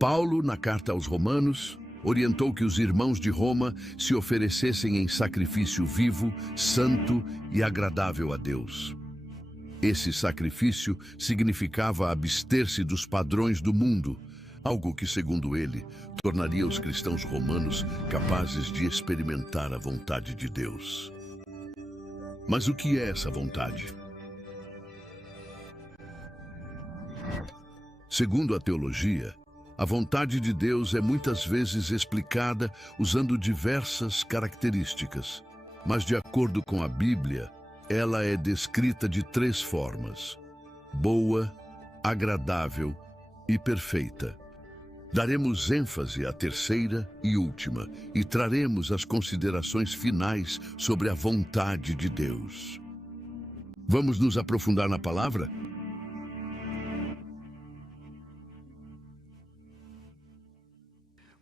Paulo, na carta aos Romanos, orientou que os irmãos de Roma se oferecessem em sacrifício vivo, santo e agradável a Deus. Esse sacrifício significava abster-se dos padrões do mundo, algo que, segundo ele, tornaria os cristãos romanos capazes de experimentar a vontade de Deus. Mas o que é essa vontade? Segundo a teologia, a vontade de Deus é muitas vezes explicada usando diversas características, mas de acordo com a Bíblia, ela é descrita de 3 formas: boa, agradável e perfeita. Daremos ênfase à terceira e última e traremos as considerações finais sobre a vontade de Deus. Vamos nos aprofundar na palavra?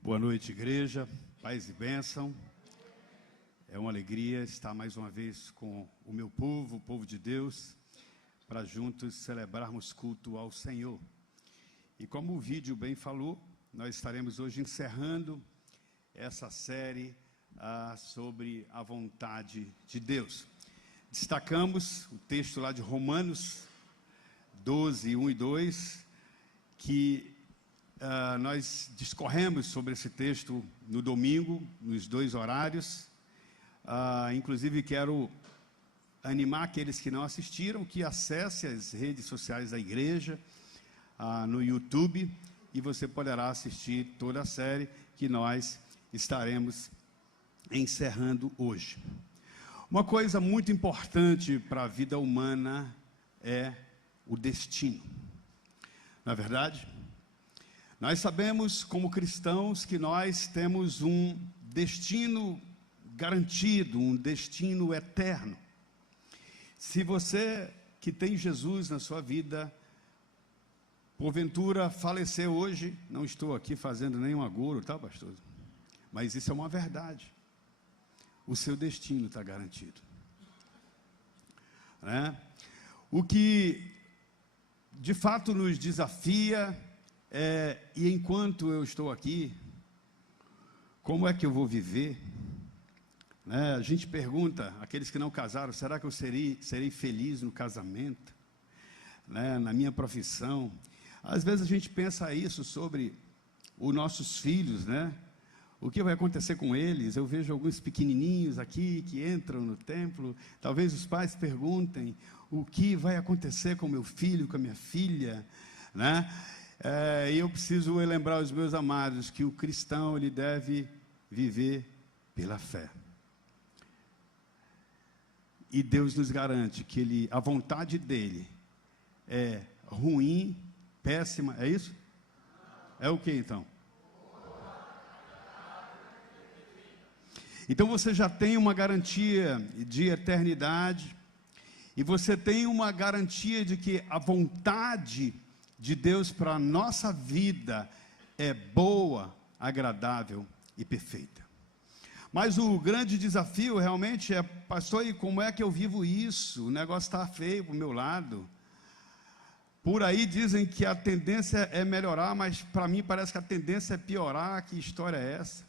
Boa noite, igreja, paz e bênção. É uma alegria estar mais uma vez com o meu povo, o povo de Deus, para juntos celebrarmos culto ao Senhor. E como o vídeo bem falou, nós estaremos hoje encerrando essa série sobre a vontade de Deus. Destacamos o texto lá de Romanos 12, 1 e 2, que nós discorremos sobre esse texto no domingo, nos 2 horários. Inclusive quero animar aqueles que não assistiram, que acessem as redes sociais da igreja, no YouTube, e você poderá assistir toda a série que nós estaremos encerrando hoje. Uma coisa muito importante para a vida humana é o destino. Não é verdade? Nós sabemos, como cristãos, que nós temos um destino garantido, um destino eterno. Se você que tem Jesus na sua vida, porventura faleceu hoje, não estou aqui fazendo nenhum agouro, tá, pastor? Mas isso é uma verdade. O seu destino está garantido. O que de fato nos desafia e enquanto eu estou aqui, como é que eu vou viver? A gente pergunta, aqueles que não casaram, será que eu serei feliz no casamento? Na minha profissão? Às vezes a gente pensa isso sobre os nossos filhos, O que vai acontecer com eles? Eu vejo alguns pequenininhos aqui que entram no templo. Talvez os pais perguntem, o que vai acontecer com meu filho, com a minha filha? E eu preciso lembrar aos meus amados que o cristão ele deve viver pela fé. E Deus nos garante que a vontade dele é ruim, péssima, é isso? É o que então? Então você já tem uma garantia de eternidade, e você tem uma garantia de que a vontade de Deus para a nossa vida é boa, agradável e perfeita. Mas o grande desafio realmente é, pastor, e como é que eu vivo isso? O negócio está feio para o meu lado. Por aí dizem que a tendência é melhorar, mas para mim parece que a tendência é piorar. Que história é essa?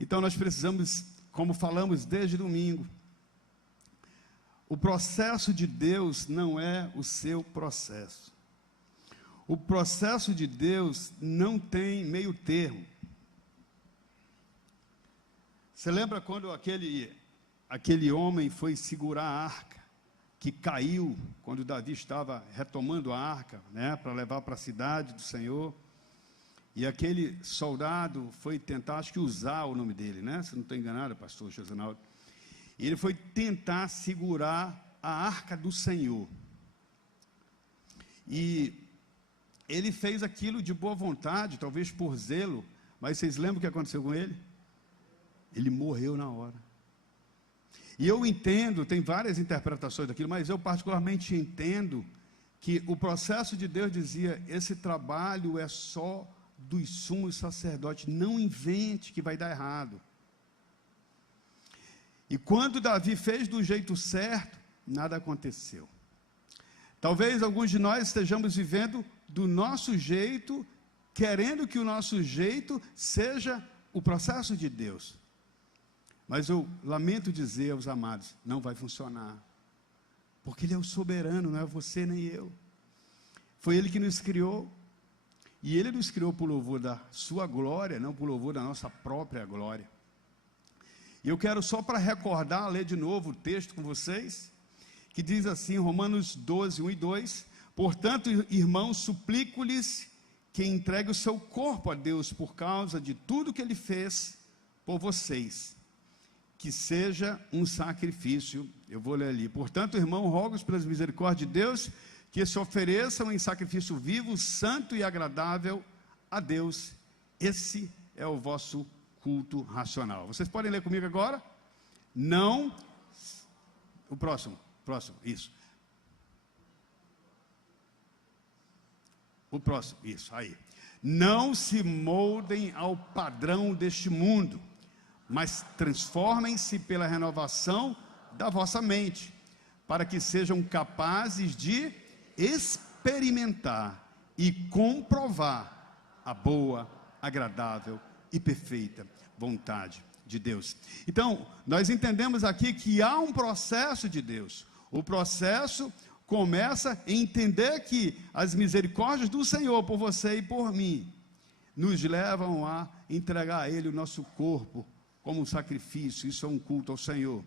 Então nós precisamos, como falamos desde domingo, o processo de Deus não é o seu processo. O processo de Deus não tem meio termo. Você lembra quando aquele homem foi segurar a arca, que caiu, quando Davi estava retomando a arca, para levar para a cidade do Senhor, e aquele soldado foi tentar, acho que usar o nome dele, se não estou enganado, pastor Josenaldo, e ele foi tentar segurar a arca do Senhor, e ele fez aquilo de boa vontade, talvez por zelo, mas vocês lembram o que aconteceu com ele? Ele morreu na hora. E eu entendo, tem várias interpretações daquilo, mas eu particularmente entendo que o processo de Deus dizia, esse trabalho é só dos sumos sacerdotes, não invente que vai dar errado. E quando Davi fez do jeito certo, nada aconteceu. Talvez alguns de nós estejamos vivendo do nosso jeito, querendo que o nosso jeito seja o processo de Deus. Mas eu lamento dizer aos amados, não vai funcionar. Porque Ele é o soberano, não é você nem eu. Foi Ele que nos criou. E Ele nos criou por louvor da sua glória, não por louvor da nossa própria glória. E eu quero só para recordar, ler de novo o texto com vocês, que diz assim, Romanos 12, 1 e 2, portanto, irmãos, suplico-lhes que entregue o seu corpo a Deus por causa de tudo que Ele fez por vocês, que seja um sacrifício, eu vou ler ali, portanto, irmão, rogo-vos pelas misericórdias de Deus, que se ofereçam em sacrifício vivo, santo e agradável a Deus, esse é o vosso culto racional. Vocês podem ler comigo agora? Não, o próximo, isso. O próximo, isso, aí. Não se moldem ao padrão deste mundo, mas transformem-se pela renovação da vossa mente, para que sejam capazes de experimentar e comprovar a boa, agradável e perfeita vontade de Deus. Então, nós entendemos aqui que há um processo de Deus. O processo começa em entender que as misericórdias do Senhor por você e por mim nos levam a entregar a Ele o nosso corpo como um sacrifício. Isso é um culto ao Senhor.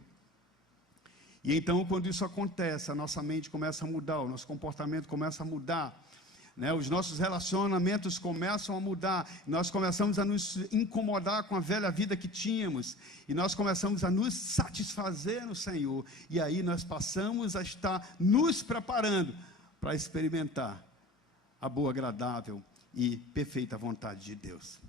E então, quando isso acontece, a nossa mente começa a mudar, o nosso comportamento começa a mudar, né? Os nossos relacionamentos começam a mudar, nós começamos a nos incomodar com a velha vida que tínhamos, e nós começamos a nos satisfazer no Senhor, e aí nós passamos a estar nos preparando para experimentar a boa, agradável e perfeita vontade de Deus.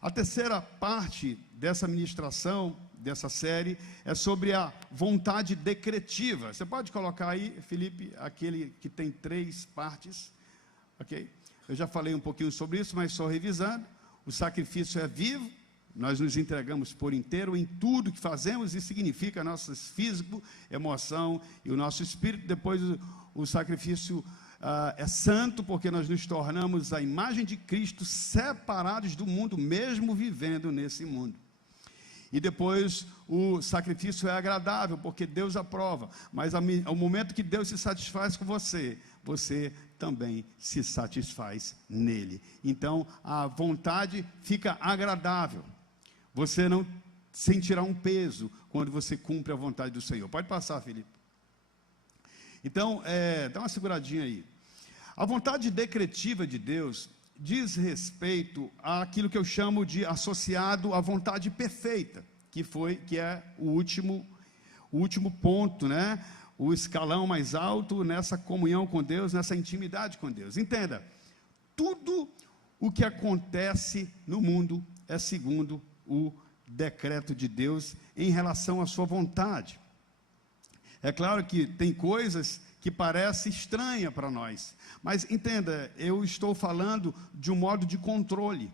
A terceira parte dessa ministração, dessa série, é sobre a vontade decretiva. Você pode colocar aí, Felipe, aquele que tem 3 partes, ok? Eu já falei um pouquinho sobre isso, mas só revisando. O sacrifício é vivo, nós nos entregamos por inteiro em tudo que fazemos, isso significa nosso físico, emoção e o nosso espírito. Depois o sacrifício é santo, porque nós nos tornamos a imagem de Cristo, separados do mundo, mesmo vivendo nesse mundo. E depois o sacrifício é agradável, porque Deus aprova, mas ao momento que Deus se satisfaz com você, você também se satisfaz nele. Então a vontade fica agradável, você não sentirá um peso quando você cumpre a vontade do Senhor. Pode passar, Felipe. Então, dá uma seguradinha aí. A vontade decretiva de Deus diz respeito àquilo que eu chamo de associado à vontade perfeita, que é o último ponto, né? O escalão mais alto nessa comunhão com Deus, nessa intimidade com Deus. Entenda, tudo o que acontece no mundo é segundo o decreto de Deus em relação à sua vontade. É claro que tem coisas que parecem estranhas para nós, mas entenda, eu estou falando de um modo de controle.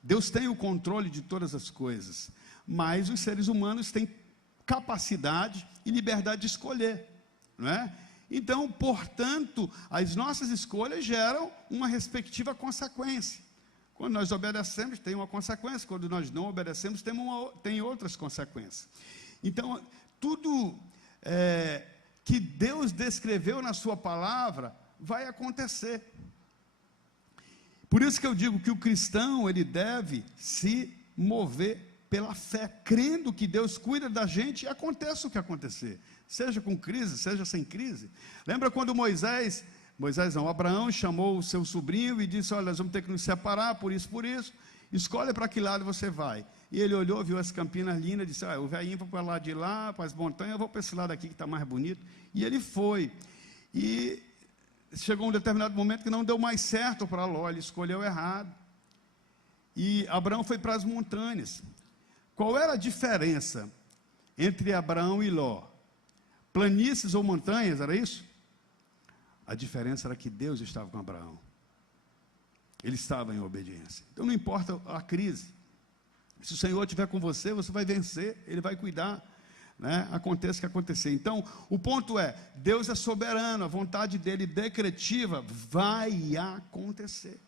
Deus tem o controle de todas as coisas, mas os seres humanos têm capacidade e liberdade de escolher, não é? Então, portanto, as nossas escolhas geram uma respectiva consequência. Quando nós obedecemos, tem uma consequência. Quando nós não obedecemos, tem outras consequências. Então, tudo que Deus descreveu na sua palavra vai acontecer. Por isso que eu digo que o cristão, ele deve se mover pela fé, crendo que Deus cuida da gente e aconteça o que acontecer, seja com crise, seja sem crise. Lembra quando Abraão chamou o seu sobrinho e disse: olha, nós vamos ter que nos separar, por isso, escolhe para que lado você vai. E ele olhou, viu as campinas lindas, disse: o velhinho vai para lá de lá, para as montanhas, eu vou para esse lado aqui que está mais bonito. E ele foi, e chegou um determinado momento que não deu mais certo para Ló, ele escolheu errado, e Abraão foi para as montanhas. Qual era a diferença entre Abraão e Ló? Planícies ou montanhas, era isso? A diferença era que Deus estava com Abraão, ele estava em obediência. Então não importa a crise, se o Senhor estiver com você, você vai vencer, Ele vai cuidar, né? Aconteça o que acontecer. Então, o ponto é, Deus é soberano, a vontade dele decretiva vai acontecer.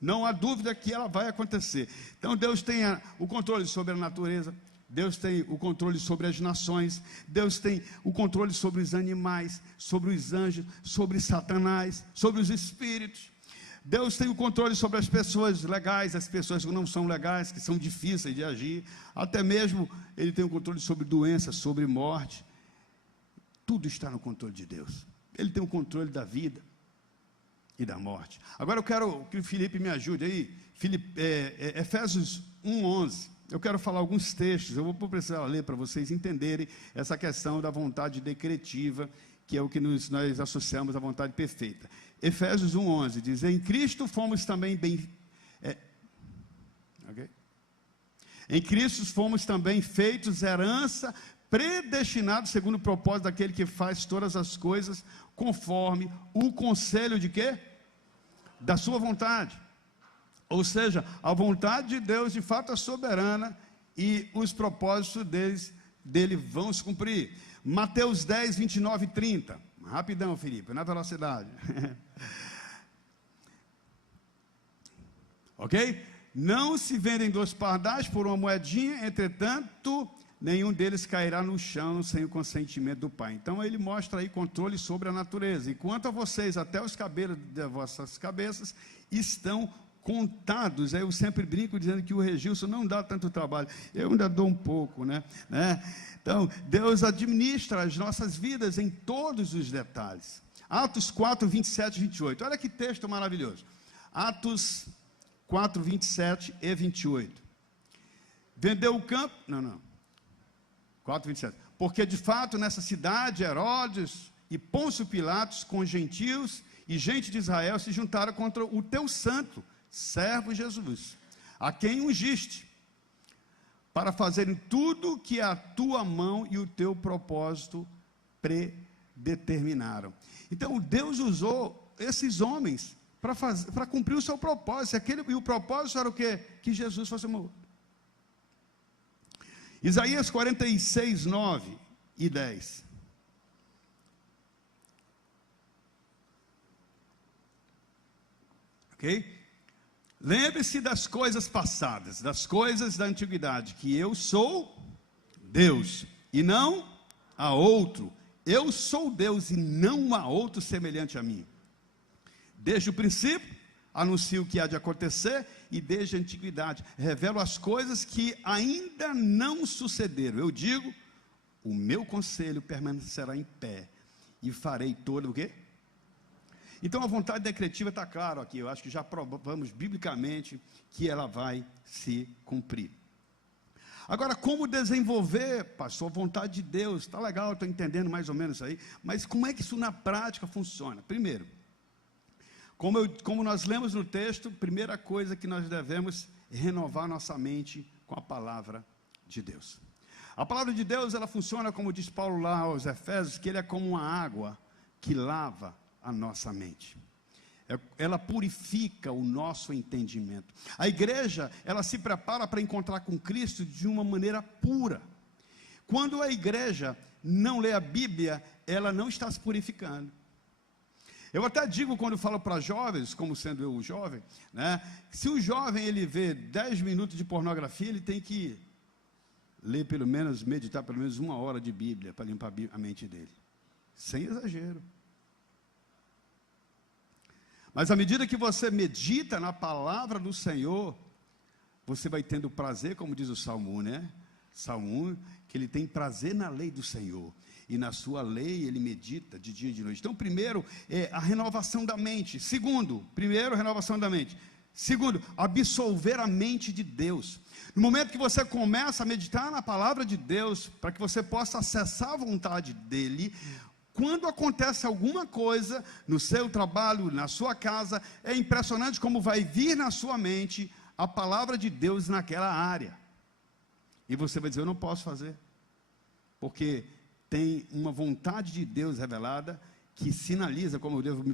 Não há dúvida que ela vai acontecer. Então Deus tem o controle sobre a natureza, Deus tem o controle sobre as nações, Deus tem o controle sobre os animais, sobre os anjos, sobre Satanás, sobre os espíritos. Deus tem o controle sobre as pessoas legais, as pessoas que não são legais, que são difíceis de agir. Até mesmo Ele tem o controle sobre doenças, sobre morte. Tudo está no controle de Deus. Ele tem o controle da vida e da morte. Agora eu quero que o Felipe me ajude aí. Efésios 1:11. Eu quero falar alguns textos. Eu vou precisar ler para vocês entenderem essa questão da vontade decretiva, que é o que nós associamos à vontade perfeita. Efésios 1:11 diz: em Cristo fomos também Em Cristo fomos também feitos herança, predestinados segundo o propósito daquele que faz todas as coisas conforme o conselho de quê? Da sua vontade. Ou seja, a vontade de Deus de fato é soberana e os propósitos dele vão se cumprir. Mateus 10, 29 e 30. Rapidão, Felipe, na velocidade. Ok? Não se vendem 2 pardais por uma moedinha, entretanto, nenhum deles cairá no chão sem o consentimento do Pai. Então ele mostra aí controle sobre a natureza. E quanto a vocês, até os cabelos de vossas cabeças estão contados. Aí eu sempre brinco dizendo que o Regilson não dá tanto trabalho. Eu ainda dou um pouco, né? Então, Deus administra as nossas vidas em todos os detalhes. Atos 4, 27 e 28. Olha que texto maravilhoso. Atos 4, 27 e 28. Vendeu o campo... Não. 4, 27. Porque de fato nessa cidade Herodes e Pôncio Pilatos com gentios e gente de Israel se juntaram contra o teu santo servo Jesus, a quem ungiste, para fazerem tudo que a tua mão e o teu propósito predeterminaram. Então Deus usou esses homens para cumprir o seu propósito. E o propósito era o quê? Que Jesus fosse morto. Isaías 46, 9 e 10. Ok? Lembre-se das coisas passadas, das coisas da antiguidade, que eu sou Deus, e não há outro. Eu sou Deus, e não há outro semelhante a mim. Desde o princípio, anuncio o que há de acontecer, e desde a antiguidade, revelo as coisas que ainda não sucederam. Eu digo, o meu conselho permanecerá em pé, e farei todo o quê? Então a vontade decretiva está claro aqui, eu acho que já provamos biblicamente que ela vai se cumprir. Agora, como desenvolver, pastor, a vontade de Deus? Está legal, estou entendendo mais ou menos isso aí, mas como é que isso na prática funciona? Primeiro, como nós lemos no texto, primeira coisa que nós devemos é renovar nossa mente com a palavra de Deus. A palavra de Deus, ela funciona, como diz Paulo lá aos Efésios, que ele é como uma água que lava a nossa mente. Ela purifica o nosso entendimento. A igreja, ela se prepara para encontrar com Cristo de uma maneira pura. Quando a igreja não lê a Bíblia, ela não está se purificando. Eu até digo, quando eu falo para jovens, como sendo eu jovem, né, se o jovem ele vê 10 minutos de pornografia, ele tem que ler pelo menos, meditar pelo menos 1 hora de Bíblia, para limpar a mente dele. Sem exagero. Mas à medida que você medita na palavra do Senhor, você vai tendo prazer, como diz o Salmo 1, né? Salmo 1, que ele tem prazer na lei do Senhor. E na sua lei ele medita de dia e de noite. Então, primeiro, é a renovação da mente. Primeiro, renovação da mente. Segundo, absolver a mente de Deus. No momento que você começa a meditar na palavra de Deus, para que você possa acessar a vontade dEle, quando acontece alguma coisa no seu trabalho, na sua casa, é impressionante como vai vir na sua mente a palavra de Deus naquela área. E você vai dizer, eu não posso fazer, porque tem uma vontade de Deus revelada que sinaliza como eu devo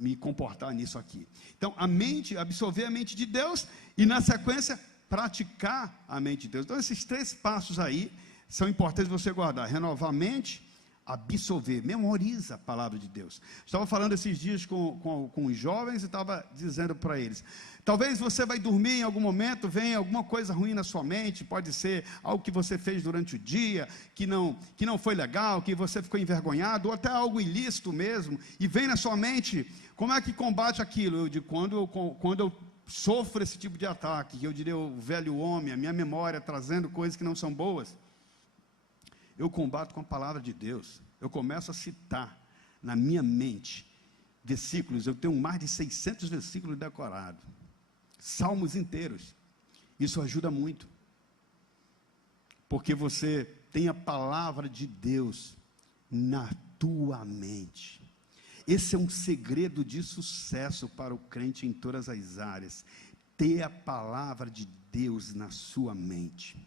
me comportar nisso aqui. Então, a mente, absorver a mente de Deus e, na sequência, praticar a mente de Deus. Então, esses 3 passos aí são importantes você guardar. Renovar a mente, absorver, memoriza a palavra de Deus. Estava falando esses dias com os jovens e estava dizendo para eles, talvez você vai dormir em algum momento, vem alguma coisa ruim na sua mente, pode ser algo que você fez durante o dia, que não foi legal, que você ficou envergonhado, ou até algo ilícito mesmo, e vem na sua mente, como é que combate aquilo? Eu digo, quando eu sofro esse tipo de ataque, eu diria o velho homem, a minha memória trazendo coisas que não são boas, eu combato com a palavra de Deus. Eu começo a citar na minha mente versículos. Eu tenho mais de 600 versículos decorados, salmos inteiros. Isso ajuda muito, porque você tem a palavra de Deus na tua mente. Esse é um segredo de sucesso para o crente em todas as áreas, ter a palavra de Deus na sua mente.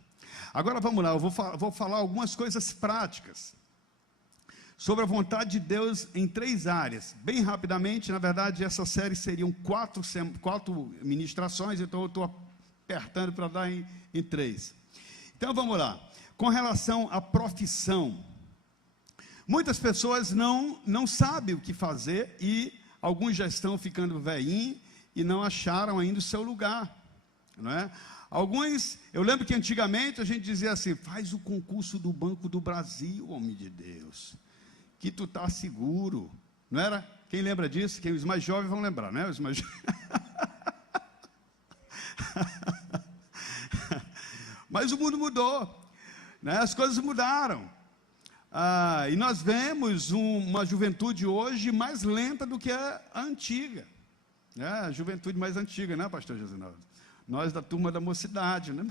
Agora vamos lá, eu vou falar algumas coisas práticas sobre a vontade de Deus em 3 áreas, bem rapidamente. Na verdade, essa série seriam 4 ministrações, então eu estou apertando para dar em 3. Então vamos lá, com relação à profissão, muitas pessoas não sabem o que fazer, e alguns já estão ficando velhinhos e não acharam ainda o seu lugar, não é? Alguns, eu lembro que antigamente a gente dizia assim, faz o concurso do Banco do Brasil, homem de Deus, que tu está seguro, não era? Quem lembra disso? Os mais jovens vão lembrar, né? Os mais... Mas o mundo mudou, né? As coisas mudaram, e nós vemos uma juventude hoje mais lenta do que a antiga, né? A juventude mais antiga, né, pastor Josinaldo? Nós da turma da mocidade, né?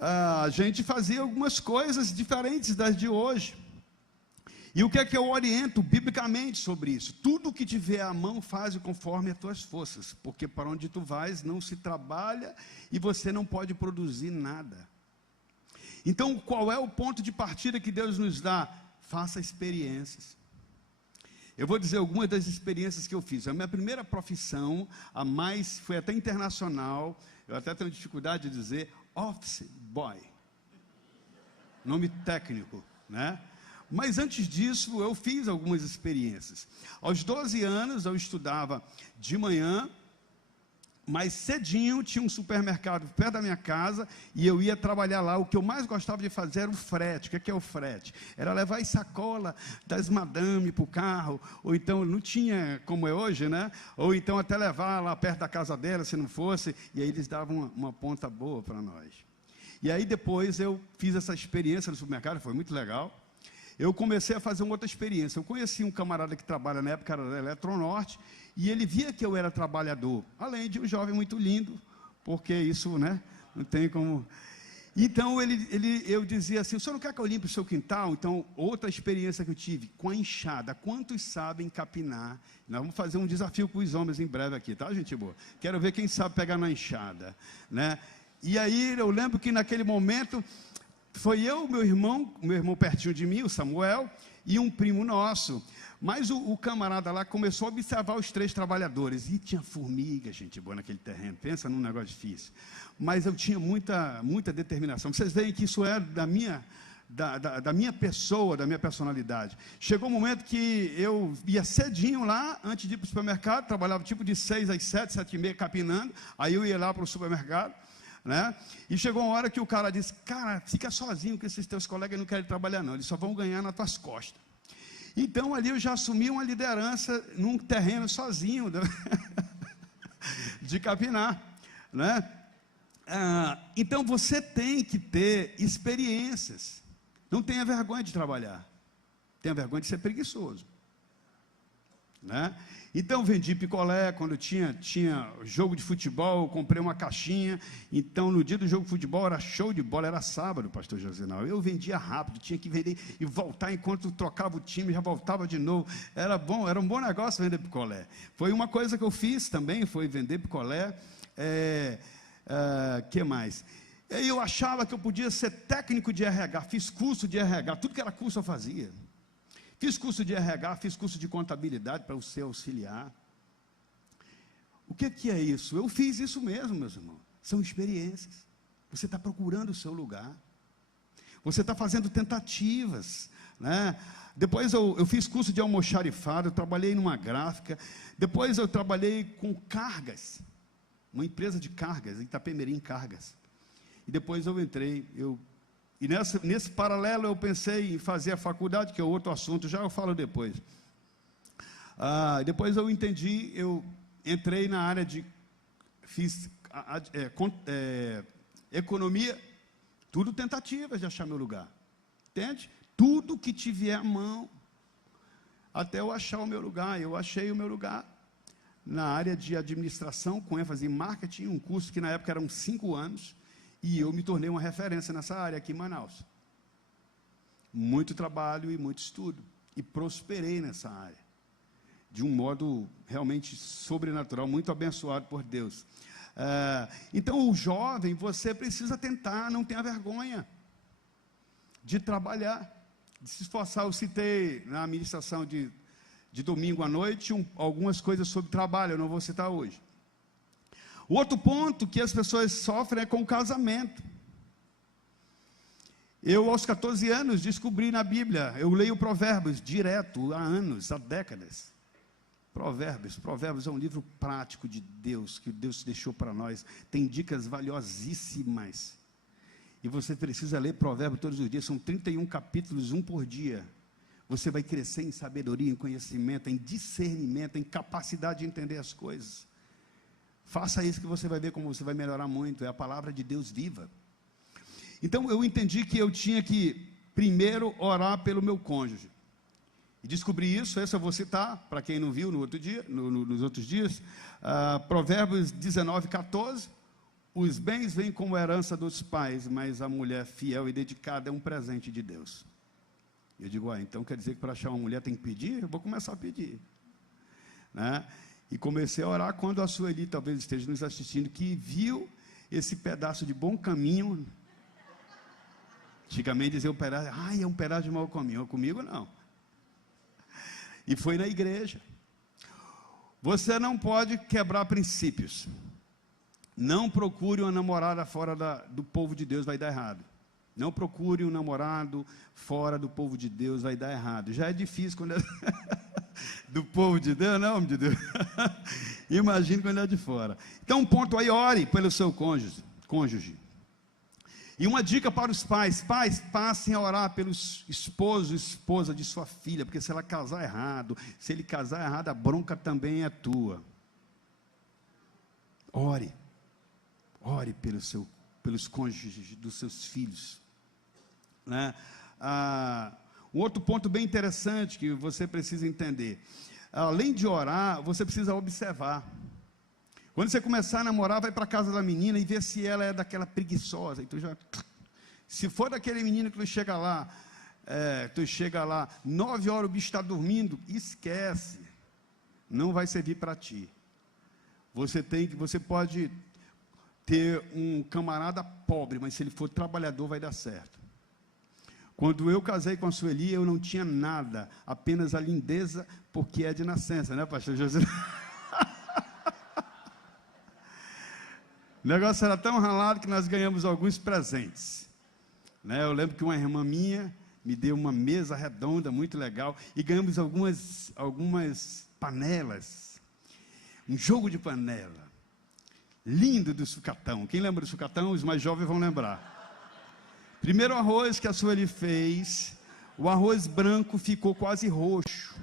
A gente fazia algumas coisas diferentes das de hoje. E o que é que eu oriento biblicamente sobre isso? Tudo que tiver à mão, faz conforme as tuas forças, porque para onde tu vais não se trabalha e você não pode produzir nada. Então, qual é o ponto de partida que Deus nos dá? Faça experiências. Eu vou dizer algumas das experiências que eu fiz. A minha primeira profissão, a mais, foi até internacional, eu até tenho dificuldade de dizer, office boy. Nome técnico, né? Mas antes disso, eu fiz algumas experiências. Aos 12 anos, eu estudava de manhã, mas cedinho tinha um supermercado perto da minha casa, e eu ia trabalhar lá. O que eu mais gostava de fazer era o frete. O que é o frete? Era levar as sacolas das madame para o carro, ou então, não tinha como é hoje, né? Ou então até levar lá perto da casa dela, se não fosse, e aí eles davam uma ponta boa para nós. E aí depois eu fiz essa experiência no supermercado, foi muito legal. Eu comecei a fazer uma outra experiência. Eu conheci um camarada que trabalha na época, era da Eletronorte, e ele via que eu era trabalhador, além de um jovem muito lindo, porque isso, né, não tem como... Então, eu dizia assim, o senhor não quer que eu limpe o seu quintal? Então, outra experiência que eu tive, com a enxada. Quantos sabem capinar? Nós vamos fazer um desafio com os homens em breve aqui, tá, gente boa? Quero ver quem sabe pegar na enxada, né? E aí, eu lembro que naquele momento, foi eu, meu irmão pertinho de mim, o Samuel, e um primo nosso. Mas o camarada lá começou a observar os 3 trabalhadores. E tinha formiga, gente boa, naquele terreno. Pensa num negócio difícil. Mas eu tinha muita determinação. Vocês veem que isso é da minha pessoa, da minha personalidade. Chegou um momento que eu ia cedinho lá, antes de ir para o supermercado, trabalhava tipo de 6 às 7, 7h30, capinando. Aí eu ia lá para o supermercado, né? E chegou uma hora que o cara disse, cara, fica sozinho, que esses teus colegas não querem trabalhar não, eles só vão ganhar nas tuas costas. Então ali eu já assumi uma liderança num terreno sozinho, de capinar, né? Então você tem que ter experiências. Não tenha vergonha de trabalhar, tenha vergonha de ser preguiçoso, né? Então vendi picolé. Quando tinha jogo de futebol, eu comprei uma caixinha. Então no dia do jogo de futebol era show de bola, era sábado, pastor Josinal. Eu vendia rápido, tinha que vender e voltar enquanto trocava o time, já voltava de novo. Era um bom negócio vender picolé. Foi uma coisa que eu fiz também, foi vender picolé. Que mais? Eu achava que eu podia ser técnico de RH, fiz curso de RH, tudo que era curso eu fazia. Fiz curso de RH, fiz curso de contabilidade para o ser auxiliar. O que é isso? Eu fiz isso mesmo, meus irmãos. São experiências. Você está procurando o seu lugar. Você está fazendo tentativas, né? Depois eu fiz curso de almoxarifado, eu trabalhei numa gráfica. Depois eu trabalhei com cargas, uma empresa de cargas, Itapemirim Cargas. E depois eu entrei, e nesse paralelo eu pensei em fazer a faculdade, que é outro assunto, já eu falo depois. Depois eu entendi, eu entrei na área fiz economia, tudo tentativas de achar meu lugar, entende? Tudo que tiver à mão, até eu achar o meu lugar. Eu achei o meu lugar na área de administração, com ênfase em marketing, um curso que na época eram 5 anos, e eu me tornei uma referência nessa área aqui em Manaus. Muito trabalho e muito estudo, e prosperei nessa área, de um modo realmente sobrenatural, muito abençoado por Deus. Então, o jovem, você precisa tentar, não tenha vergonha de trabalhar, de se esforçar. Eu citei na ministração de domingo à noite algumas coisas sobre trabalho, eu não vou citar hoje. O outro ponto que as pessoas sofrem é com o casamento. Eu, aos 14 anos, descobri na Bíblia, eu leio Provérbios direto, há anos, há décadas. Provérbios é um livro prático de Deus, que Deus deixou para nós, tem dicas valiosíssimas, e você precisa ler Provérbios todos os dias, são 31 capítulos, um por dia. Você vai crescer em sabedoria, em conhecimento, em discernimento, em capacidade de entender as coisas. Faça isso que você vai ver como você vai melhorar muito, é a palavra de Deus viva. Então eu entendi que eu tinha que primeiro orar pelo meu cônjuge. E descobri isso, essa eu vou citar, para quem não viu nos outros dias, Provérbios 19:14, os bens vêm como herança dos pais, mas a mulher fiel e dedicada é um presente de Deus. Eu digo, então quer dizer que para achar uma mulher tem que pedir? Eu vou começar a pedir, né? E comecei a orar quando a Sueli talvez esteja nos assistindo, que viu esse pedaço de bom caminho. Antigamente dizia um pedaço, é um pedaço de mau caminho. Comigo não. E foi na igreja. Você não pode quebrar princípios. Não procure uma namorada fora do povo de Deus, vai dar errado. Não procure um namorado fora do povo de Deus, vai dar errado. Já é difícil quando é do povo de Deus, não, homem de Deus. Imagine quando é de fora. Então, um ponto aí, ore pelo seu cônjuge. E uma dica para os pais: pais, passem a orar pelos esposo e esposa de sua filha, porque se ela casar errado, se ele casar errado, a bronca também é tua. Ore pelos cônjuges dos seus filhos, né? Um outro ponto bem interessante que você precisa entender: além de orar, você precisa observar. Quando você começar a namorar, vai para a casa da menina e vê se ela é daquela preguiçosa. Então se for daquele menino que tu chega lá 9 horas o bicho está dormindo, esquece, não vai servir para ti. Você pode ter um camarada pobre, mas se ele for trabalhador vai dar certo. Quando eu casei com a Sueli, eu não tinha nada, apenas a lindeza, porque é de nascença, né, pastor José? O negócio era tão ralado que nós ganhamos alguns presentes, né? Eu lembro que uma irmã minha me deu uma mesa redonda, muito legal, e ganhamos algumas panelas, um jogo de panela, lindo do sucatão. Quem lembra do sucatão? Os mais jovens vão lembrar. Primeiro arroz que a Sueli fez, o arroz branco ficou quase roxo,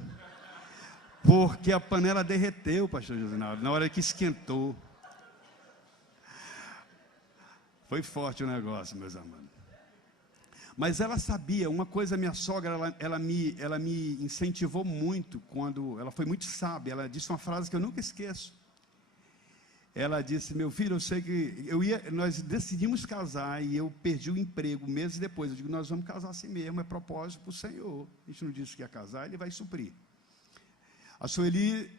porque a panela derreteu, pastor Josinaldo, na hora que esquentou. Foi forte o negócio, meus amados. Mas ela sabia, uma coisa, minha sogra, ela me incentivou muito, quando ela foi muito sábia. Ela disse uma frase que eu nunca esqueço. Ela disse: meu filho, eu sei que nós decidimos casar e eu perdi o emprego meses depois. Eu digo: nós vamos casar assim mesmo, é propósito para o Senhor. A gente não disse que ia casar, Ele vai suprir. A Sueli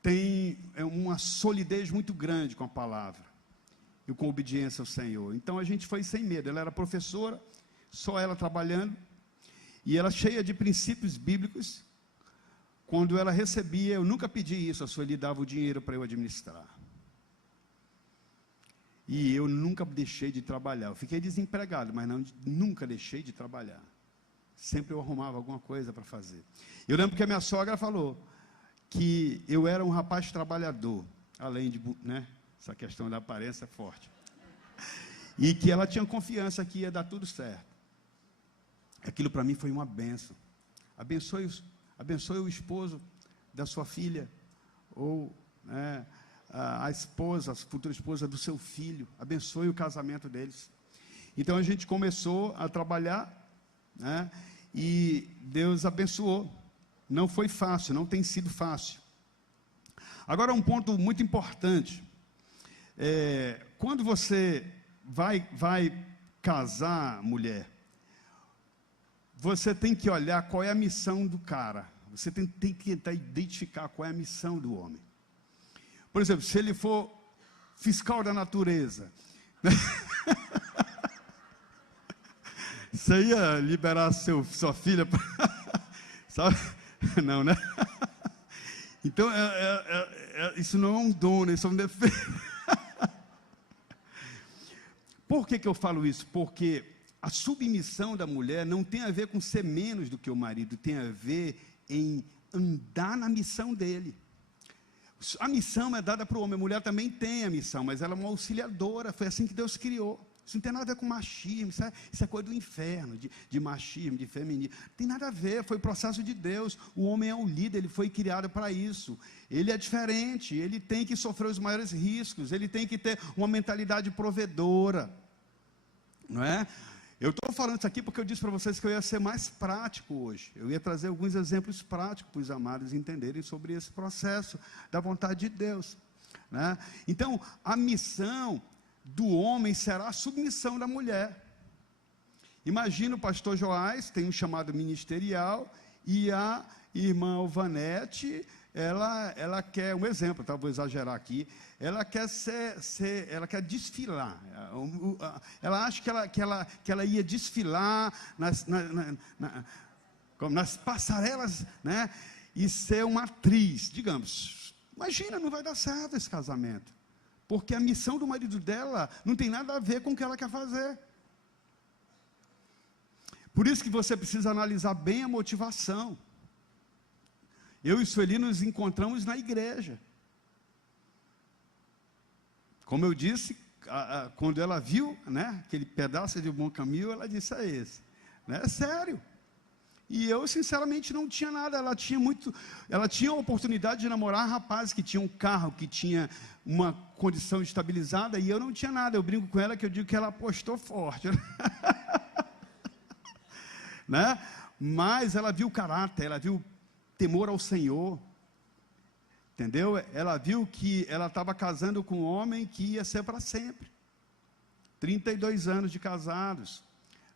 tem uma solidez muito grande com a palavra e com obediência ao Senhor. Então a gente foi sem medo. Ela era professora, só ela trabalhando, e ela cheia de princípios bíblicos. Quando ela recebia, eu nunca pedi isso, a Sueli dava o dinheiro para eu administrar. E eu nunca deixei de trabalhar. Eu fiquei desempregado, mas nunca deixei de trabalhar. Sempre eu arrumava alguma coisa para fazer. Eu lembro que a minha sogra falou que eu era um rapaz trabalhador, além de, né, essa questão da aparência forte. E que ela tinha confiança que ia dar tudo certo. Aquilo para mim foi uma bênção. Abençoe o esposo da sua filha, ou né, a esposa, a futura esposa do seu filho. Abençoe o casamento deles. Então a gente começou a trabalhar, né, e Deus abençoou. Não foi fácil, não tem sido fácil. Agora, um ponto muito importante. Quando você vai casar, mulher, você tem que olhar qual é a missão do cara. Você tem que tentar identificar qual é a missão do homem. Por exemplo, se ele for fiscal da natureza, você ia liberar sua filha para... Sabe? Não, né? Então, isso não é um dom, né? Isso é um defeito. Por que eu falo isso? Porque a submissão da mulher não tem a ver com ser menos do que o marido, tem a ver em andar na missão dele. A missão é dada para o homem, a mulher também tem a missão, mas ela é uma auxiliadora, foi assim que Deus criou. Isso não tem nada a ver com machismo, isso é coisa do inferno, de machismo, de feminismo. Não tem nada a ver, foi o processo de Deus. O homem é o líder, ele foi criado para isso. Ele é diferente, ele tem que sofrer os maiores riscos, ele tem que ter uma mentalidade provedora. Não é? Eu estou falando isso aqui porque eu disse para vocês que eu ia ser mais prático hoje. Eu ia trazer alguns exemplos práticos para os amados entenderem sobre esse processo da vontade de Deus. Né? Então, a missão do homem será a submissão da mulher. Imagina o pastor Joás, tem um chamado ministerial, e a irmã Alvanete, ela quer, um exemplo, tá? Vou exagerar aqui, ela quer ela quer desfilar, ela acha que ela ia desfilar nas passarelas, né? E ser uma atriz, digamos. Imagina, não vai dar certo esse casamento. Porque a missão do marido dela não tem nada a ver com o que ela quer fazer. Por isso que você precisa analisar bem a motivação. Eu e Sueli nos encontramos na igreja. Como eu disse, quando ela viu, né, aquele pedaço de bom caminho, ela disse, é esse. Né? É sério. E eu, sinceramente, não tinha nada. Ela tinha a oportunidade de namorar rapazes que tinham um carro, que tinha uma condição estabilizada, e eu não tinha nada. Eu brinco com ela que eu digo que ela apostou forte. Né? Mas ela viu o caráter, ela viu temor ao Senhor. Entendeu? Ela viu que ela estava casando com um homem que ia ser para sempre. 32 anos de casados.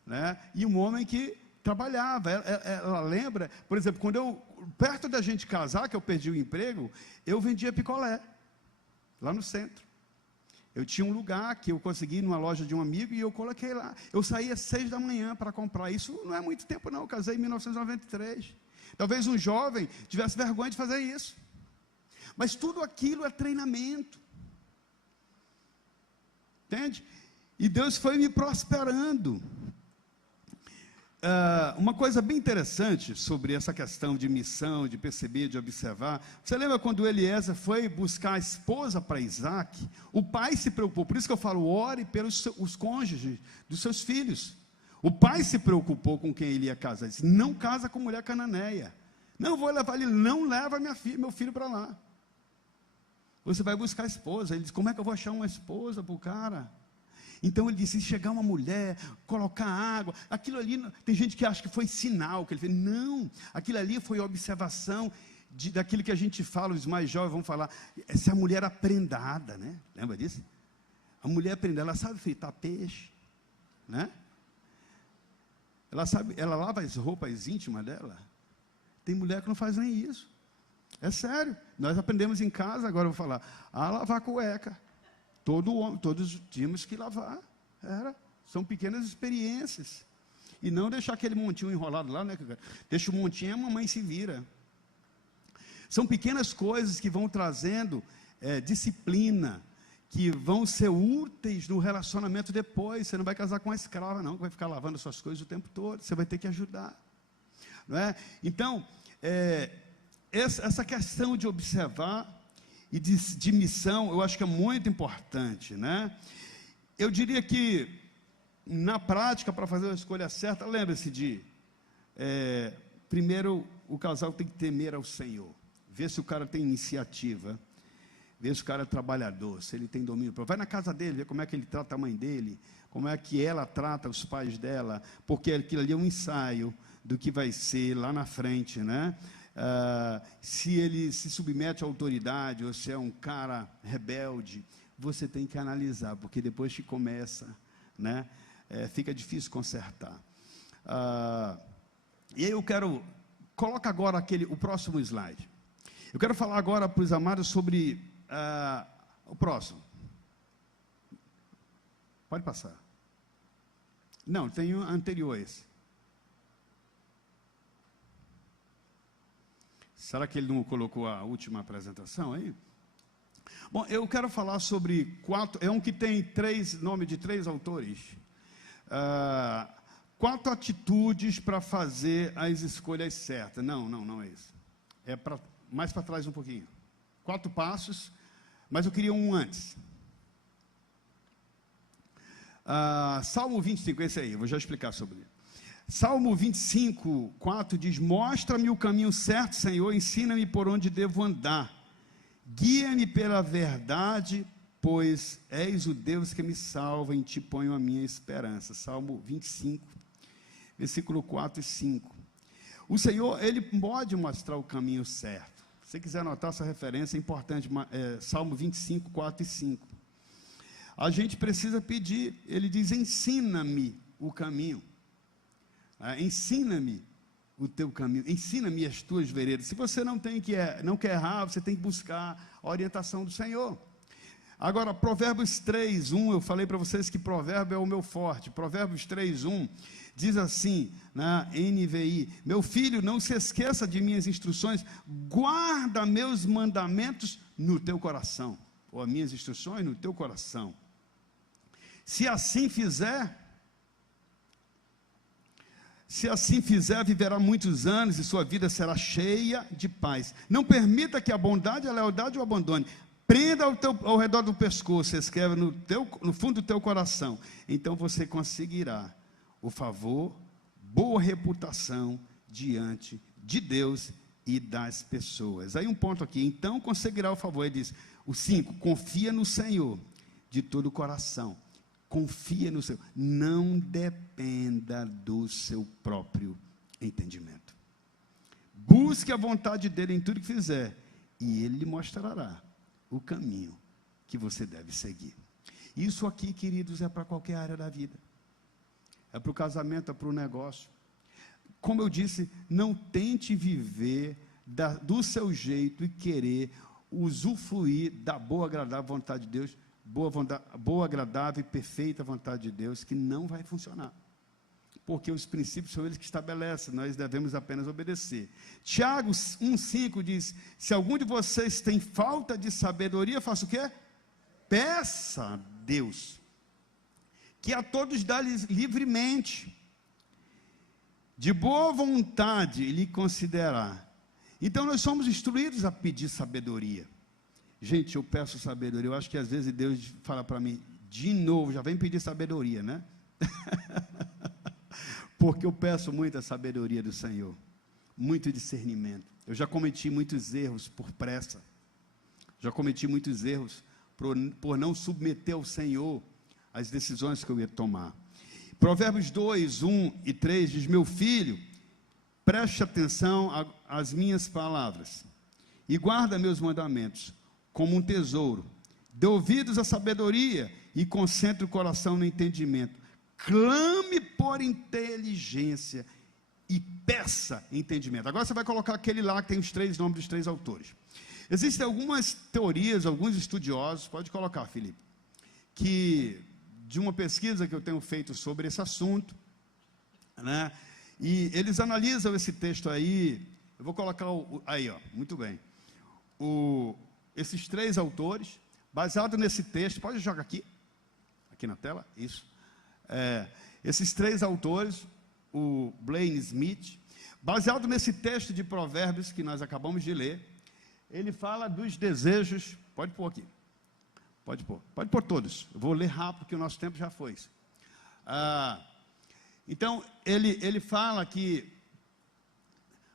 Né? E um homem que trabalhava. Ela lembra, por exemplo, perto da gente casar, que eu perdi o emprego, eu vendia picolé, lá no centro. Eu tinha um lugar que eu consegui numa loja de um amigo e eu coloquei lá. Eu saía às 6 da manhã para comprar. Isso não é muito tempo não, eu casei em 1993. Talvez um jovem tivesse vergonha de fazer isso. Mas tudo aquilo é treinamento. Entende? E Deus foi me prosperando. Uma coisa bem interessante sobre essa questão de missão, de perceber, de observar. Você lembra quando Eliezer foi buscar a esposa para Isaac? O pai se preocupou, por isso que eu falo, ore pelos os cônjuges dos seus filhos. O pai se preocupou com quem ele ia casar. Ele disse, não casa com mulher cananeia. Não vou levar ele, não leva meu filho para lá. Você vai buscar a esposa. Ele disse, como é que eu vou achar uma esposa para o cara? Então ele disse, se chegar uma mulher, colocar água, aquilo ali, tem gente que acha que foi sinal, que ele fez, não, aquilo ali foi observação daquilo que a gente fala, os mais jovens vão falar, essa mulher aprendada, né? Lembra disso? A mulher aprendada, ela sabe fritar peixe, né? Ela lava as roupas íntimas dela. Tem mulher que não faz nem isso, é sério, nós aprendemos em casa, agora eu vou falar, a lavar cueca. Todos tínhamos que lavar. São pequenas experiências. E não deixar aquele montinho enrolado lá, né? Deixa o montinho e a mamãe se vira. São pequenas coisas que vão trazendo disciplina, que vão ser úteis no relacionamento depois. Você não vai casar com uma escrava, não, que vai ficar lavando suas coisas o tempo todo. Você vai ter que ajudar. Não é? Então, essa questão de observar e de missão, eu acho que é muito importante, né? Eu diria que, na prática, para fazer a escolha certa, lembre-se de, primeiro, o casal tem que temer ao Senhor, ver se o cara tem iniciativa, ver se o cara é trabalhador, se ele tem domínio próprio. Vai na casa dele, ver como é que ele trata a mãe dele, como é que ela trata os pais dela, porque aquilo ali é um ensaio do que vai ser lá na frente, né? Se ele se submete à autoridade, ou se é um cara rebelde, você tem que analisar, porque depois que começa, né, fica difícil consertar. E aí eu quero, coloca agora o próximo slide. Eu quero falar agora para os amados sobre o próximo. Pode passar. Não, tem um anterior a esse. Será que ele não colocou a última apresentação aí? Bom, eu quero falar sobre 4, é um que tem nome de 3 autores. 4 atitudes para fazer as escolhas certas. Não é isso. É mais para trás um pouquinho. 4 passos, mas eu queria um antes. Salmo 25, esse aí, eu vou já explicar sobre ele. Salmo 25, 4 diz: mostra-me o caminho certo, Senhor, ensina-me por onde devo andar. Guia-me pela verdade, pois és o Deus que me salva, em ti ponho a minha esperança. Salmo 25, versículo 4 e 5. O Senhor, Ele pode mostrar o caminho certo. Se você quiser anotar essa referência, é importante, Salmo 25, 4 e 5. A gente precisa pedir, Ele diz: ensina-me o caminho. Ensina-me o teu caminho, ensina-me as tuas veredas. Se você não quer errar, você tem que buscar a orientação do Senhor. Agora, Provérbios 3:1, eu falei para vocês que provérbio é o meu forte. Provérbios 3:1 diz assim, na NVI: meu filho, não se esqueça de minhas instruções, guarda meus mandamentos no teu coração, ou as minhas instruções no teu coração. Se assim fizer, viverá muitos anos e sua vida será cheia de paz. Não permita que a bondade e a lealdade o abandone. Prenda ao redor do pescoço, escreva no fundo do teu coração. Então você conseguirá o favor, boa reputação diante de Deus e das pessoas. Aí um ponto aqui: então conseguirá o favor. Ele diz, o 5, confia no Senhor de todo o coração. Confia no Senhor, não dependa do seu próprio entendimento. Busque a vontade dEle em tudo que fizer, e Ele lhe mostrará o caminho que você deve seguir. Isso aqui, queridos, é para qualquer área da vida. É para o casamento, é para o negócio. Como eu disse, não tente viver do seu jeito e querer usufruir da boa, agradável vontade de Deus, boa, agradável e perfeita vontade de Deus, que não vai funcionar, porque os princípios são eles que estabelecem, nós devemos apenas obedecer. Tiago 1,5 diz: se algum de vocês tem falta de sabedoria, faça o quê? Peça a Deus, que a todos dá livremente, de boa vontade lhe concederá. Então nós somos instruídos a pedir sabedoria. Gente, eu peço sabedoria. Eu acho que às vezes Deus fala para mim, de novo, já vem pedir sabedoria, né? Porque eu peço muita sabedoria do Senhor, muito discernimento. Eu já cometi muitos erros por pressa, já cometi muitos erros por não submeter ao Senhor as decisões que eu ia tomar. Provérbios 2, 1 e 3 diz: meu filho, preste atenção às minhas palavras e guarda meus mandamentos como um tesouro. Dê ouvidos à sabedoria e concentre o coração no entendimento. Clame por inteligência e peça entendimento. Agora você vai colocar aquele lá que tem os 3 nomes dos 3 autores. Existem algumas teorias, alguns estudiosos, pode colocar, Felipe, que de uma pesquisa que eu tenho feito sobre esse assunto, né, e eles analisam esse texto aí. Eu vou colocar aí, ó, muito bem. Esses 3 autores, Baseado nesse texto, pode jogar aqui na tela, isso. Esses 3 autores, o Blaine Smith, baseado nesse texto de Provérbios que nós acabamos de ler, ele fala dos desejos, pode pôr aqui, pode pôr todos, eu vou ler rápido porque o nosso tempo já foi. Então, ele fala que,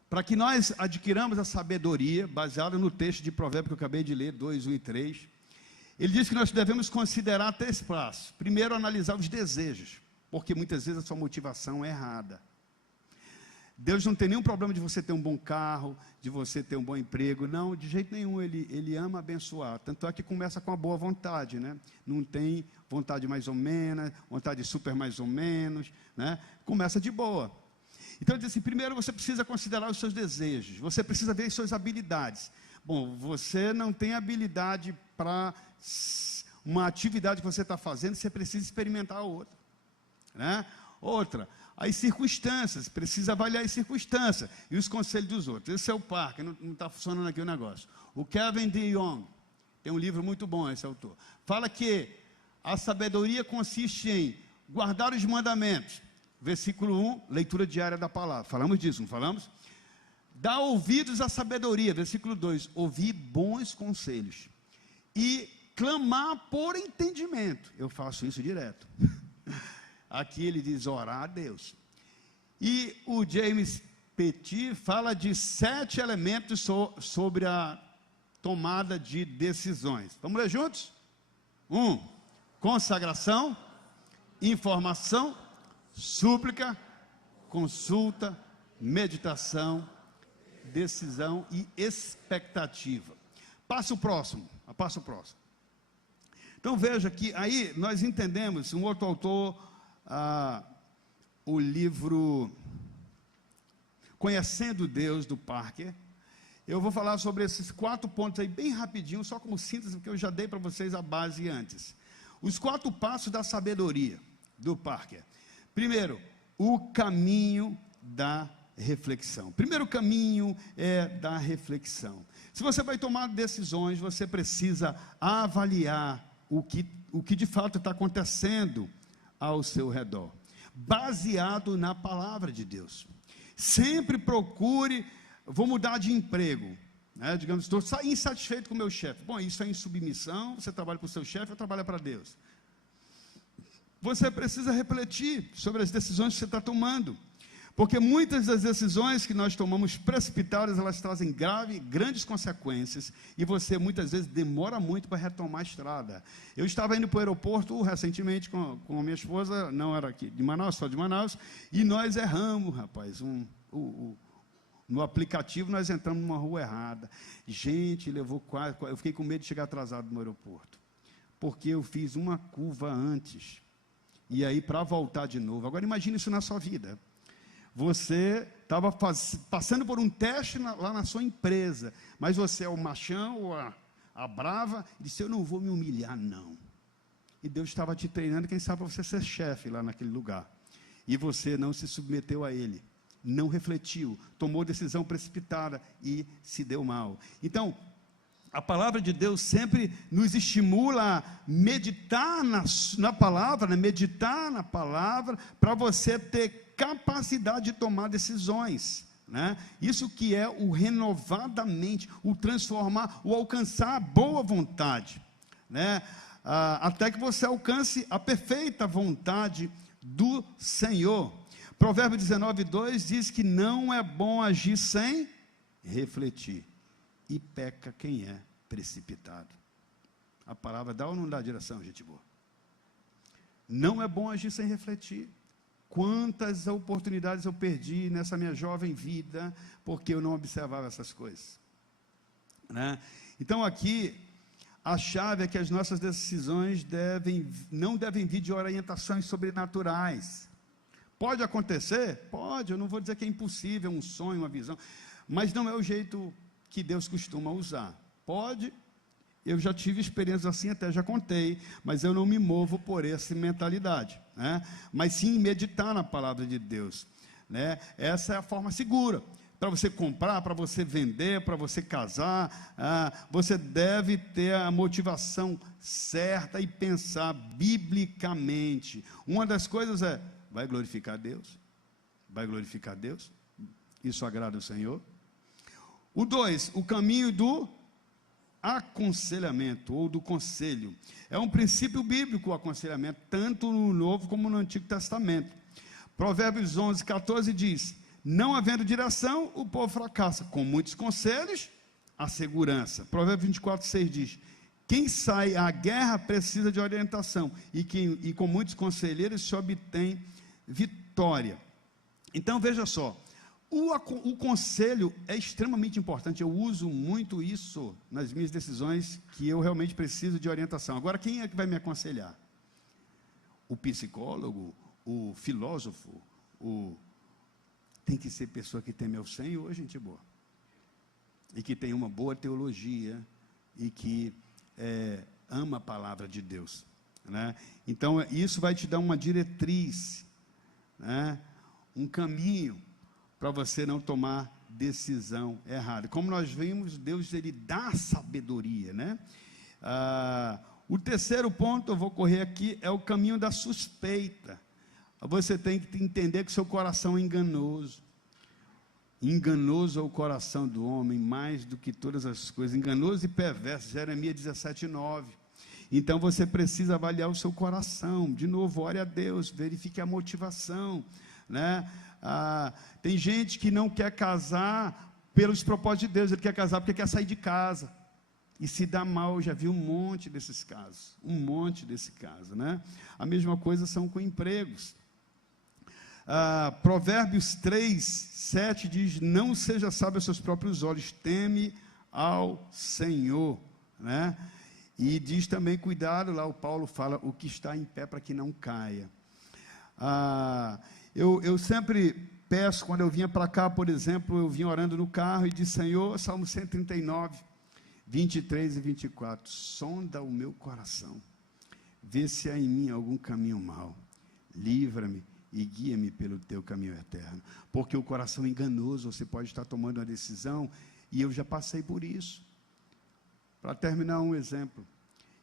para que nós adquiramos a sabedoria, baseada no texto de Provérbios que eu acabei de ler, 2, 1 e 3, ele diz que nós devemos considerar 3 passos. Primeiro, analisar os desejos, porque muitas vezes a sua motivação é errada. Deus não tem nenhum problema de você ter um bom carro, de você ter um bom emprego, não, de jeito nenhum, ele ama abençoar, tanto é que começa com a boa vontade, né? Não tem vontade mais ou menos, vontade super mais ou menos, né? Começa de boa. Então ele diz assim, primeiro você precisa considerar os seus desejos, você precisa ver as suas habilidades. Bom, você não tem habilidade para uma atividade que você está fazendo, você precisa experimentar a outra, né? Outra, as circunstâncias, precisa avaliar as circunstâncias e os conselhos dos outros. Esse é o Parker, não está funcionando aqui o negócio. O Kevin DeYoung, tem um livro muito bom, esse autor, fala que a sabedoria consiste em guardar os mandamentos. Versículo 1, leitura diária da palavra. Falamos disso, não falamos? Dá ouvidos à sabedoria. Versículo 2, ouvir bons conselhos. E clamar por entendimento. Eu faço isso direto. Aqui ele diz orar a Deus. E o James Petit fala de 7 elementos sobre a tomada de decisões. Vamos ler juntos? 1, consagração, informação, súplica, consulta, meditação, decisão e expectativa. Passo próximo. Então veja que aí nós entendemos, um outro autor, o livro Conhecendo Deus, do Parker. Eu vou falar sobre esses 4 pontos aí bem rapidinho, só como síntese, porque eu já dei para vocês a base antes. Os 4 passos da sabedoria, do Parker. Primeiro, o caminho da reflexão. Primeiro caminho é da reflexão. Se você vai tomar decisões, você precisa avaliar o que de fato está acontecendo ao seu redor, baseado na palavra de Deus. Sempre procure, vou mudar de emprego, né? Digamos, estou insatisfeito com o meu chefe. Bom, isso é insubmissão, você trabalha para o seu chefe ou trabalha para Deus? Você precisa refletir sobre as decisões que você está tomando, porque muitas das decisões que nós tomamos precipitadas, elas trazem grandes consequências, e você muitas vezes demora muito para retomar a estrada. Eu estava indo para o aeroporto recentemente com a minha esposa, não era aqui de Manaus, só de Manaus, e nós erramos, rapaz, no aplicativo nós entramos numa rua errada. Gente, levou quase, eu fiquei com medo de chegar atrasado no aeroporto, porque eu fiz uma curva antes, e aí para voltar de novo. Agora imagine isso na sua vida. Você estava passando por um teste lá na sua empresa, mas você é o machão ou a brava, e disse, eu não vou me humilhar não. E Deus estava te treinando, quem sabe, para você ser chefe lá naquele lugar. E você não se submeteu a ele, não refletiu, tomou decisão precipitada e se deu mal. Então, a palavra de Deus sempre nos estimula a meditar na palavra, né? Meditar na palavra, para você ter capacidade de tomar decisões, né? Isso que é o renovadamente, o transformar, o alcançar a boa vontade, né? Até que você alcance a perfeita vontade do Senhor. Provérbio 19:2 diz que não é bom agir sem refletir, e peca quem é precipitado. A palavra dá ou não dá direção, gente boa? Não é bom agir sem refletir. Quantas oportunidades eu perdi nessa minha jovem vida, porque eu não observava essas coisas, né? Então aqui, a chave é que as nossas decisões não devem vir de orientações sobrenaturais. Pode acontecer? Pode, eu não vou dizer que é impossível, um sonho, uma visão, mas não é o jeito que Deus costuma usar. Pode, eu já tive experiências assim, até já contei, mas eu não me movo por essa mentalidade, né? Mas sim meditar na palavra de Deus, né? Essa é a forma segura. para você comprar, para você vender, para você casar, você deve ter a motivação certa e pensar biblicamente. Uma das coisas é, vai glorificar Deus? Vai glorificar Deus? Isso agrada o Senhor? O 2, o caminho do aconselhamento, ou do conselho. É um princípio bíblico o aconselhamento, tanto no Novo como no Antigo Testamento. Provérbios 11, 14 diz, não havendo direção, o povo fracassa. Com muitos conselhos, a segurança. Provérbios 24, 6 diz, quem sai à guerra precisa de orientação, e com muitos conselheiros se obtém vitória. Então, veja só, o conselho é extremamente importante. Eu uso muito isso nas minhas decisões, que eu realmente preciso de orientação. Agora, quem é que vai me aconselhar? O psicólogo, o filósofo, tem que ser pessoa que teme ao Senhor, gente boa, e que tem uma boa teologia, e que ama a palavra de Deus, né? Então, isso vai te dar uma diretriz, né? Um caminho, para você não tomar decisão errada. Como nós vimos, Deus, ele dá sabedoria, né? O terceiro ponto, eu vou correr aqui, é o caminho da suspeita. Você tem que entender que seu coração é enganoso. Enganoso é o coração do homem, mais do que todas as coisas. Enganoso e perverso, Jeremias 17, 9. Então, você precisa avaliar o seu coração. De novo, ore a Deus, verifique a motivação, né? Tem gente que não quer casar pelos propósitos de Deus, ele quer casar porque quer sair de casa, e se dá mal. Eu já vi um monte desses casos, né? A mesma coisa são com empregos. Provérbios 3, 7 diz, não seja sábio aos seus próprios olhos, teme ao Senhor, né? E diz também, cuidado, lá o Paulo fala, o que está em pé para que não caia. Eu sempre peço, quando eu vinha para cá, por exemplo, eu vinha orando no carro e disse, Senhor, Salmo 139, 23 e 24, sonda o meu coração, vê se há em mim algum caminho mau, livra-me e guia-me pelo teu caminho eterno, porque o coração enganoso, você pode estar tomando uma decisão, e eu já passei por isso. Para terminar, um exemplo,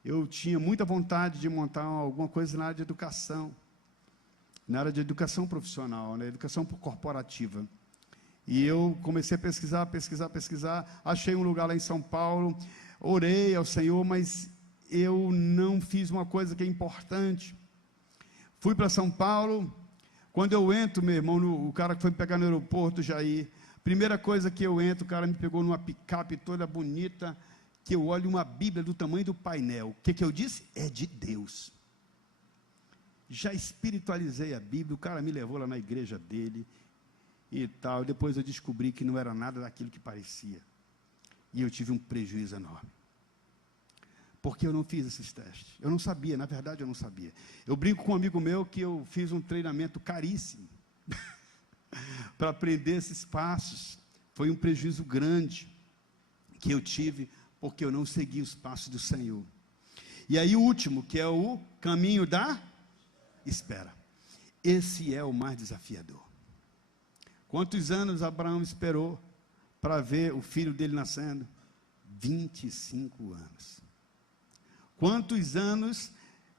eu tinha muita vontade de montar alguma coisa na área de educação, na área de educação profissional, na educação corporativa. E eu comecei a pesquisar, achei um lugar lá em São Paulo, orei ao Senhor, mas eu não fiz uma coisa que é importante. Fui para São Paulo, quando eu entro, meu irmão, o cara que foi me pegar no aeroporto, Jair, primeira coisa que eu entro, o cara me pegou numa picape toda bonita, que eu olho uma Bíblia do tamanho do painel. O que eu disse? É de Deus. Já espiritualizei a Bíblia, o cara me levou lá na igreja dele e tal, depois eu descobri que não era nada daquilo que parecia, e eu tive um prejuízo enorme, porque eu não fiz esses testes, eu não sabia, na verdade eu não sabia. Eu brinco com um amigo meu que eu fiz um treinamento caríssimo, para aprender esses passos, foi um prejuízo grande, que eu tive, porque eu não segui os passos do Senhor. E aí o último, que é o caminho da espera. Esse é o mais desafiador. Quantos anos Abraão esperou para ver o filho dele nascendo? 25 anos. Quantos anos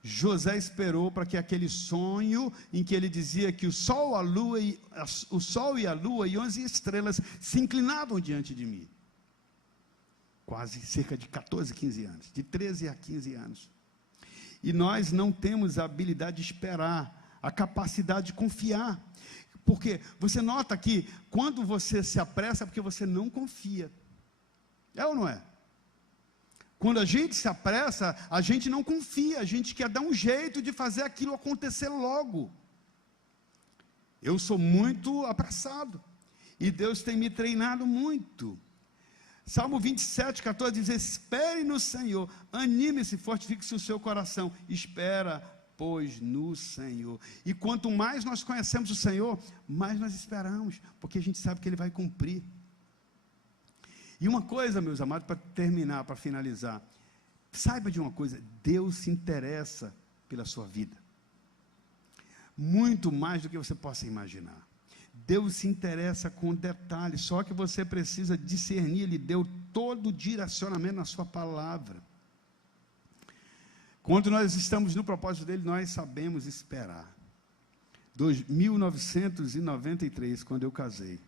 José esperou para que aquele sonho, em que ele dizia que o sol e a lua e 11 estrelas se inclinavam diante de mim? Quase cerca de 14, 15 anos, de 13 a 15 anos. E nós não temos a habilidade de esperar, a capacidade de confiar. Porque você nota que quando você se apressa é porque você não confia. É ou não é? Quando a gente se apressa, a gente não confia, a gente quer dar um jeito de fazer aquilo acontecer logo. Eu sou muito apressado, e Deus tem me treinado muito. Salmo 27, 14 diz, espere no Senhor, anime-se, fortifique-se o seu coração, espera, pois, no Senhor. E quanto mais nós conhecemos o Senhor, mais nós esperamos, porque a gente sabe que Ele vai cumprir. E uma coisa, meus amados, para terminar, para finalizar, saiba de uma coisa, Deus se interessa pela sua vida, muito mais do que você possa imaginar. Deus se interessa com detalhes, só que você precisa discernir. Ele deu todo o direcionamento na sua palavra. Quando nós estamos no propósito dele, nós sabemos esperar. 1993, quando eu casei,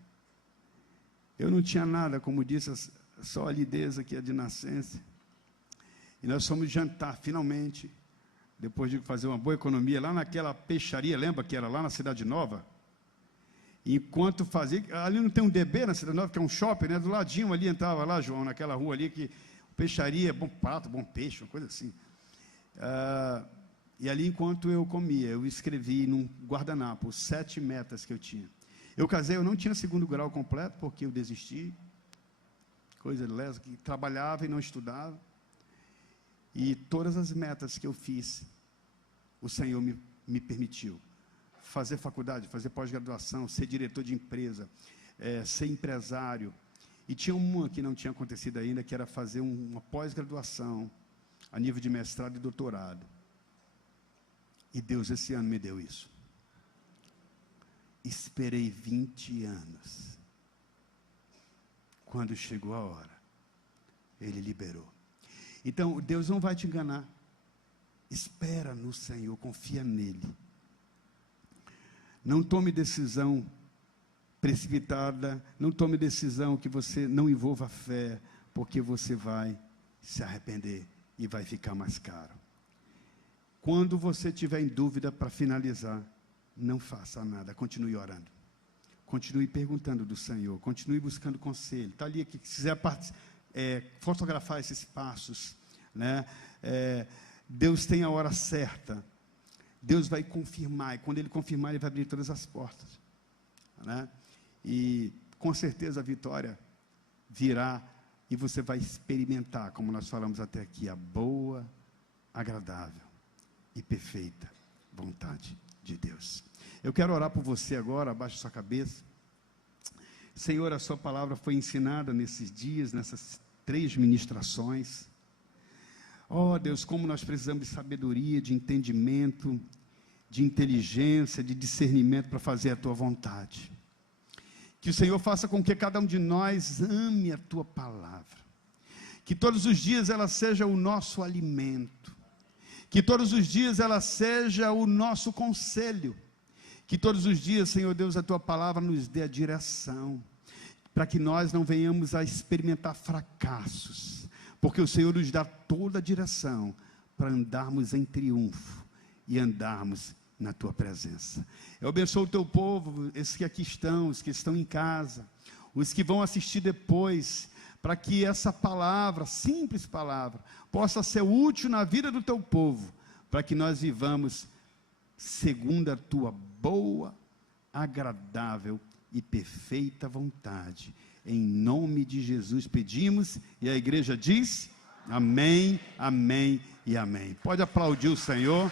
eu não tinha nada, como disse, só a lideza que é de nascença. E nós fomos jantar, finalmente, depois de fazer uma boa economia, lá naquela peixaria, lembra que era lá na Cidade Nova? Enquanto fazia, ali não tem um DB na Cidade Nova, que é um shopping, né? Do ladinho ali, entrava lá, João, naquela rua ali, que peixaria, bom prato, bom peixe, uma coisa assim. E ali, enquanto eu comia, eu escrevi num guardanapo 7 metas que eu tinha. Eu casei, eu não tinha 2º grau completo, porque eu desisti, coisa lesa, que trabalhava e não estudava. E todas as metas que eu fiz, o Senhor me permitiu. Fazer faculdade, fazer pós-graduação, ser diretor de empresa, ser empresário. E tinha uma que não tinha acontecido ainda, que era fazer uma pós-graduação, a nível de mestrado e doutorado. E Deus esse ano me deu isso. Esperei 20 anos. Quando chegou a hora, Ele liberou. Então, Deus não vai te enganar. Espera no Senhor, confia nele. Não tome decisão precipitada, não tome decisão que você não envolva a fé, porque você vai se arrepender e vai ficar mais caro. Quando você tiver em dúvida, para finalizar, não faça nada, continue orando. Continue perguntando do Senhor, continue buscando conselho. Está ali, que quiser fotografar esses passos, né? Deus tem a hora certa. Deus vai confirmar, e quando Ele confirmar, Ele vai abrir todas as portas, né? E com certeza a vitória virá, e você vai experimentar, como nós falamos até aqui, a boa, agradável e perfeita vontade de Deus. Eu quero orar por você agora, abaixe sua cabeça. Senhor, a sua palavra foi ensinada nesses dias, nessas 3 ministrações. Oh Deus, como nós precisamos de sabedoria, de entendimento, de inteligência, de discernimento para fazer a tua vontade. Que o Senhor faça com que cada um de nós ame a tua palavra. Que todos os dias ela seja o nosso alimento. Que todos os dias ela seja o nosso conselho. Que todos os dias, Senhor Deus, a tua palavra nos dê a direção, para que nós não venhamos a experimentar fracassos, porque o Senhor nos dá toda a direção para andarmos em triunfo e andarmos na tua presença. Eu abençoo o teu povo, esses que aqui estão, os que estão em casa, os que vão assistir depois, para que essa palavra, simples palavra, possa ser útil na vida do teu povo, para que nós vivamos segundo a tua boa, agradável e perfeita vontade. Em nome de Jesus pedimos, e a igreja diz: amém, amém e amém. Pode aplaudir o Senhor.